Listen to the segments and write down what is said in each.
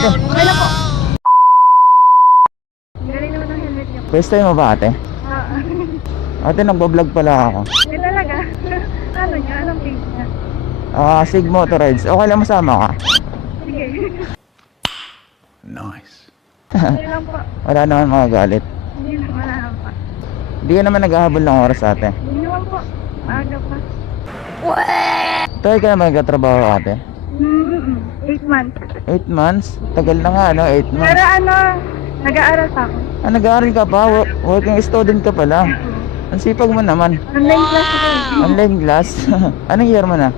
ate. Okay na po. Galing naman ang helmet niyo. First time mo ba ate? Ate, nagbablog pala ako. Talaga? Ano niya? Anong page niya? Sig Motorides. Okay lang masama ka? Sige. Nice. Hindi lang po. Wala naman magagalit. Hindi lang, wala lang po. Hindi ka naman naghahabol ng oras ate. Hindi naman po. Maaga pa. Tayo ka naman nagkatrabaho ate. 8 months. 8 months? Tagal na nga ano, 8 months. Pero ano, nag-aaral pa ako. Nag-aaral ka pa? Working student ka pala. Ang sipag mo naman. Online class ako. Online class? Anong year mo na?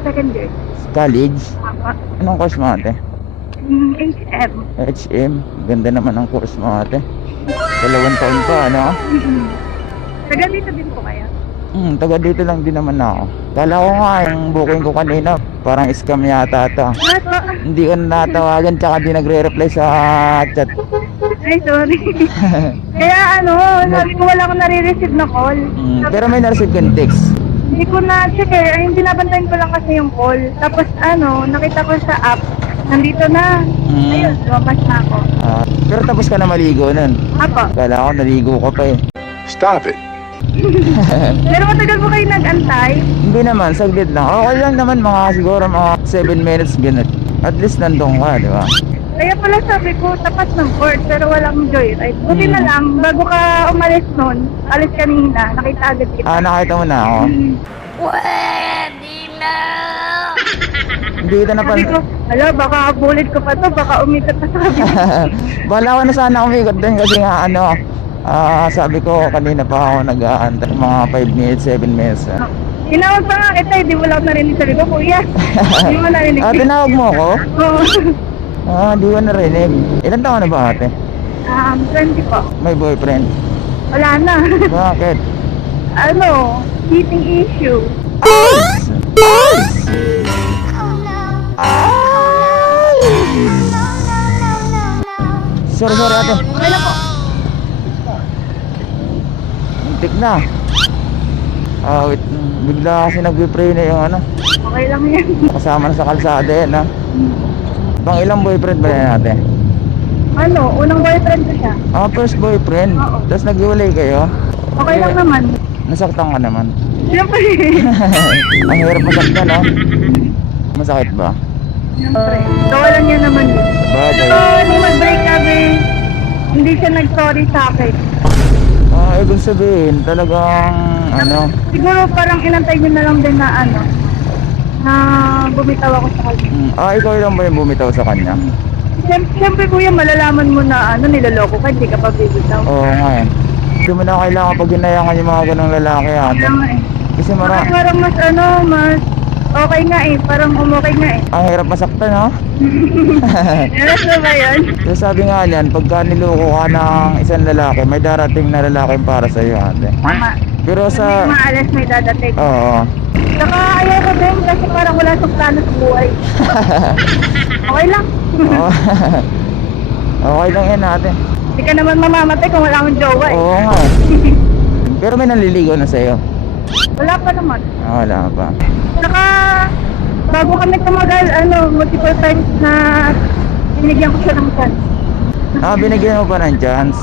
Second year. College? Ako. Anong course mo ate? HM. HM? Ganda naman ang course mo ate. 2 taon pa ano? Taga dito din po kaya? Taga dito lang din naman ako. Kala ko nga yung booking ko kanina, parang scam yata ito. Ano? Hindi ko natawagan tsaka di nagre-reply sa chat. Ay, sorry. Kaya ano, sabi ko wala akong nare-receive na call. Pero may na-receive kang text. Hindi ko na-check eh. Ay, binabantayan ko lang kasi yung call. Tapos ano, nakita ko sa app, nandito na. Ayun, lumabas na ako. Pero tapos ka na maligo nun. Apo. Kala ko naligo ka pa eh. Stop it. Pero matagal po kayo nag-antay? Hindi naman, saglit lang. Okay lang naman siguro mga 7 minutes ganun. At least nandun ka, di ba? Kaya pala sabi ko, tapat ng port, pero walang joyride. Buti na lang, bago ka umalis nun, alis kanina, nakita agad kita. Nakita mo na ako. Pwede na! Dito na pa. Sabi ko, hala, baka bullet ko pa to, baka umikot pa sa kabila. Bala ko na sana umikot din kasi nga sabi ko kanina pa ako nag-aantay mga 5 minutes, 7 minutes. Tinawag pa nga kita, hindi mo lang narinig sa ko, kuya. Hindi mo narinig. Tinawag mo ako? Oo. Di ko narinig. Ilan taon na ba ate? 20 po. May boyfriend? Wala na. Bakit? Ano, cheating issue. Sorry ate. Okay na po. Muntik na. Wait. Bigla kasi nag-pray na yung Okay lang yan. kasama na sa kalsada yan Pang ilang boyfriend ba yan ate? Ano, unang boyfriend ko siya. First boyfriend? Oo. Tapos nag-iwalay kayo? Okay lang naman. Nasaktan ka naman. Siyempre. Ang hirap masaktan Masakit ba? Siyempre. Kawalan niya naman yun. Bagay. So, nung mag-break kami, hindi siya nag-sorry sa akin. Ibig sabihin talagang Siguro parang inantay niyo na lang din na na bumitaw ako sa kanya. Ikaw lang ba yung bumitaw sa kanya? Siyempre kuya, malalaman mo na niloloko ka, hindi ka pa bibitaw. Oo nga eh. Hindi mo na kailangan pag ginayangan yung mga ganong lalaki ate. Kaya nga eh. Kasi Parang mas mas okay nga eh, parang umokay nga eh. ang hirap masaktan Yes na ba yun? So sabi nga niyan, pagka niloko ka ng isang lalaki, may darating na lalaki para sa iyo ate. Tama. Pero May maalas may dadating. Oo. Saka ayaw ko din kasi parang wala siyang plano sa buhay. Okay lang. Okay lang yan ate. Hindi ka naman mamamatay kung wala akong jowa eh. Oo nga. Pero may nanliligaw na sa'yo? Wala pa naman. Wala pa. Saka bago kami tumagal, multiple times na binigyan ko siya ng chance. Binigyan mo pa ng chance?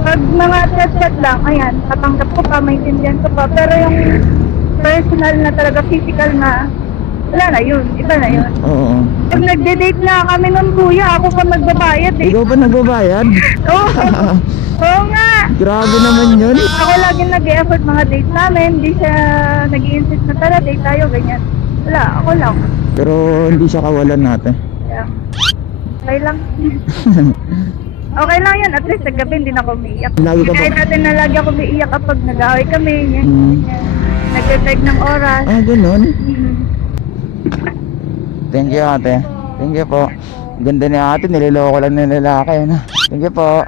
Pag mga chat-chat lang, ayan, tatanggap ko pa, maintindihan ko pa. Pero yung personal na talaga, physical na, wala na yun, iba na yun. Oo. Pag nagde-date na kami nun kuya, ako pa magbabayad eh. Ikaw ba nagbabayad? Oo nga. Grabe naman yun. Ako lagi nag-e-effort mga date namin, hindi siya nag-i-insist na tara, date tayo, ganyan. Wala, ako lang. Pero hindi siya kawalan natin. Kaya, okay lang. Okay lang yan, at least naggabi hindi na ako umiiyak. Lagi ka ba? Kahit natin na lagi ako umiiyak kapag nag-away kami, yan. Nag-tag ng oras. Ganun? Thank you ate. Thank you po. Ganda ni ate, nililoko lang ng lalaki. Thank you po.